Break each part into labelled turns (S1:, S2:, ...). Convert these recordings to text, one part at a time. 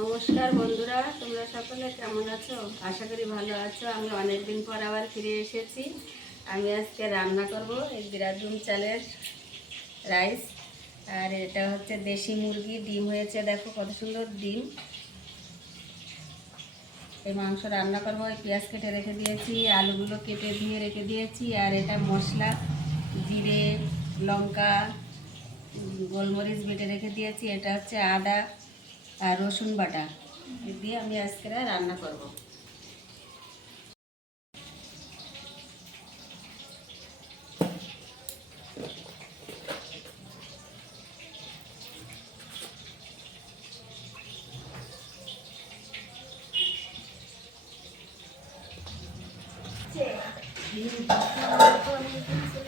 S1: নমস্কার বন্ধুরা, তোমরা সকলে কেমন আছো? আশা করি ভালো আছো। আমি অনেকদিন পর আবার ফিরে এসেছি। আমি আজকে রান্না করব এই দেরাদুন চালের রাইস। আর এটা হচ্ছে দেশি মুরগি, ডিম হয়েছে, দেখো কত সুন্দর ডিম। এই মাংস রান্না করব, এই পেঁয়াজ কেটে রেখে দিয়েছি, আলুগুলো কেটে ধুয়ে রেখে দিয়েছি, আর এটা মশলা, জিরে, লঙ্কা গোলমরিচ বেটে রেখে দিয়েছি। এটা হচ্ছে আদা আর রসুন বাটা দিয়ে আমি আজকে রান্না করব।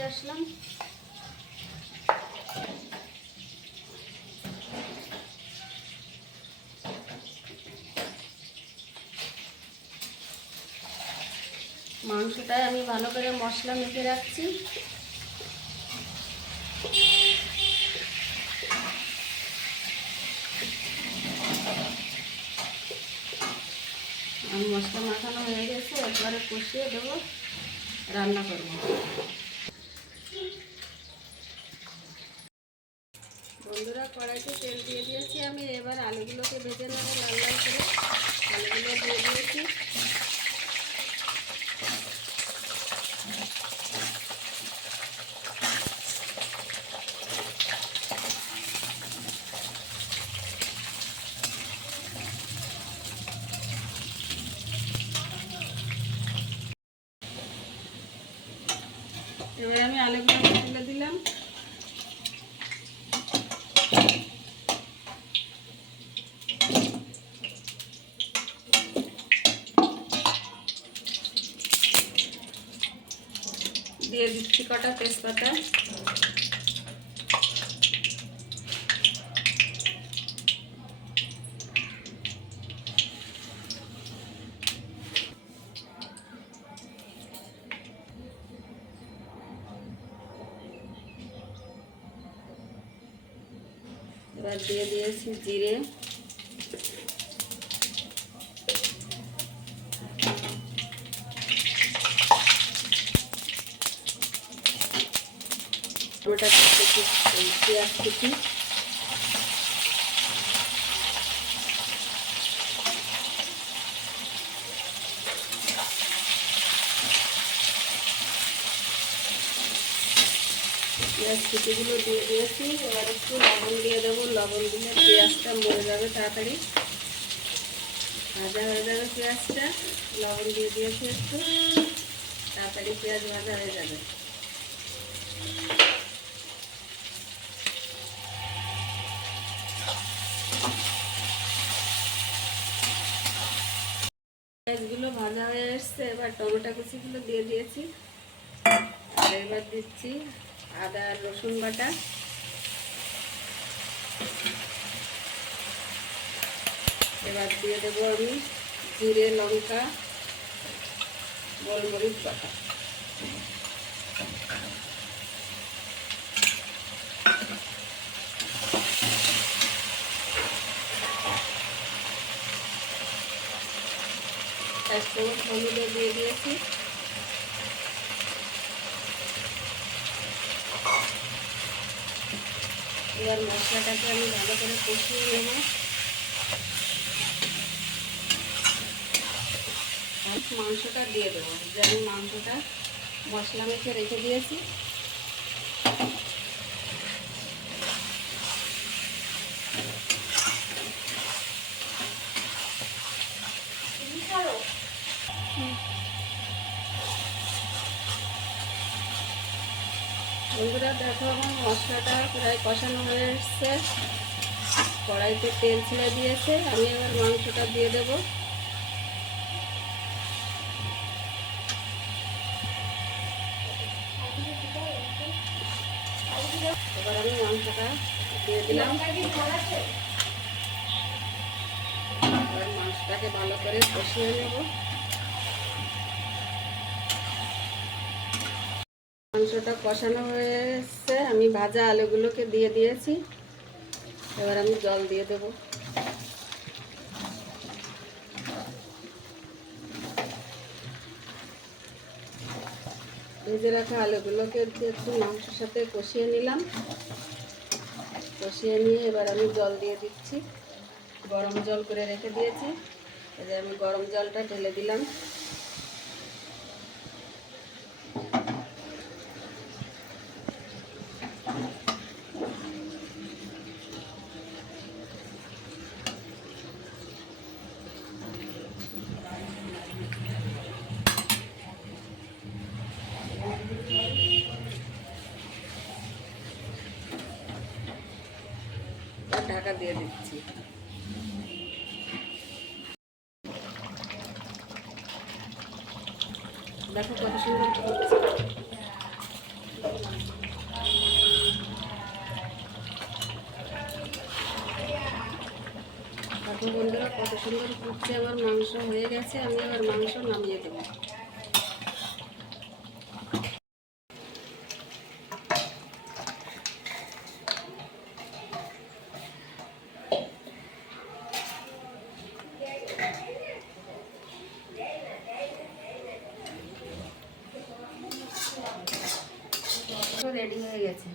S1: আসলাম। মাংসটায় আমি ভালো করে মশলা মেখে রাখছি। আমি মশলা মাখানো হয়ে গেছে, একবারে কষিয়ে দেবো, রান্না করব। বন্ধুরা, কড়াইতে তেল দিয়ে দিয়েছি আমি, এবার আলুগুলোকে ভেজে নেব লাল লাল করে আলুগুলো দিয়ে দিয়েছি। এবারে আমি আলুগুলো তুলে দিলাম। দিয়ে দিচ্ছি কটা তেজপাতা। এবার দিয়ে দিয়েছি জিরে। কুচি পেঁয়াজ কুচি। পেঁয়াজ কুচিগুলো দিয়ে দিয়েছি। এবার একটু লবণ দিয়ে দেবো। লবণ দিলে পেঁয়াজটা মরে যাবে তাড়াতাড়ি। ভাজা হয়ে যাবে পেঁয়াজটা। লবণ দিয়ে দিয়েছি একটু। তাড়াতাড়ি পেঁয়াজ ভাজা হয়ে যাবে। পেঁয়াজগুলো ভাজা হয়ে এসছে। এবার টমেটো কুচিগুলো দিয়ে দিয়েছি। এবার দিচ্ছি আদা রসুন বাটা। এবার দিয়ে দেবো আমি জিরে লঙ্কা গোলমরিচ বাটা। হলুদও দিয়ে দিয়েছি। এবার মশলাটাকে আমি ভালো করে কষিয়ে নেব। মাংসটা দিয়ে দেবো। যে আমি মাংসটা মশলা মেখে রেখে দিয়েছি। বন্ধুরা দেখো আমার মশলাটা প্রায় কষানো হয়ে এসছে। কড়াইতে তেল ছেড়ে দিয়েছে। আমি এবার মাংসটা দিয়ে দেব। এবার আমি মাংসটা দিয়ে দিলাম। এবার মাংসটাকে ভালো করে কষিয়ে নেব। মাংসটা কষানো হয়েছে। আমি ভাজা আলুগুলোকে দিয়ে দিয়েছি। এবার আমি জল দিয়ে দেব। ভেজে রাখা আলুগুলোকে একটু মাংসের সাথে কষিয়ে নিলাম। কষিয়ে নিয়ে এবার আমি জল দিয়ে দিচ্ছি। গরম জল করে রেখে দিয়েছি। এবার আমি গরম জলটা ঢেলে দিলাম। ঢাকা দিয়ে দিচ্ছি। দেখো কত সুন্দর বন্ধুরা, কত সুন্দর ফুটছে আমার মাংস হয়ে গেছে, আমি আবার মাংস নামিয়ে দেবো। রেডি হয়ে গেছে।